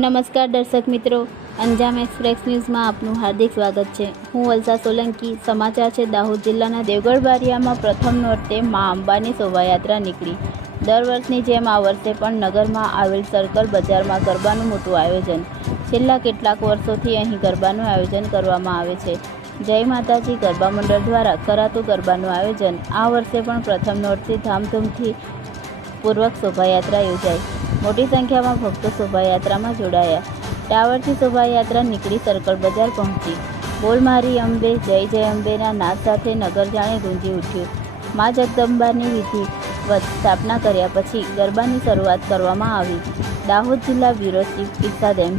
નમસ્કાર દર્શક મિત્રો. અંજામ એક્સપ્રેસ ન્યૂઝમાં આપનું હાર્દિક સ્વાગત છે. હું વલસા સોલંકી. સમાચાર છે, દાહોદ જિલ્લાના દેવગઢ બારિયામાં પ્રથમ નોરતે મા અંબાની શોભાયાત્રા નીકળી. દર વર્ષની જેમ આ વર્ષે પણ નગરમાં આવેલ સર્કલ બજારમાં ગરબાનું મોટું આયોજન. છેલ્લા કેટલાક વર્ષોથી અહીં ગરબાનું આયોજન કરવામાં આવે છે. જય માતાજી ગરબા મંડળ દ્વારા કરાતું ગરબાનું આયોજન આ વર્ષે પણ પ્રથમ નોરથી ધામધૂમથી પૂર્વક શોભાયાત્રા યોજાઈ મોટી સંખ્યામાં ભક્તો શોભાયાત્રામાં જોડાયા. ટાવરથી શોભાયાત્રા નીકળી સર્કલ બજાર પહોંચી. બોલ મારી અંબે, જય જય અંબેના નાદ સાથે નગર જાણે ગુંજી ઉઠ્યું. મા જગદંબાની વિધિવત સ્થાપના કર્યા પછી ગરબાની શરૂઆત કરવામાં આવી. દાહોદ જિલ્લા બ્યુરો ચીફ ઇરશાદ એમ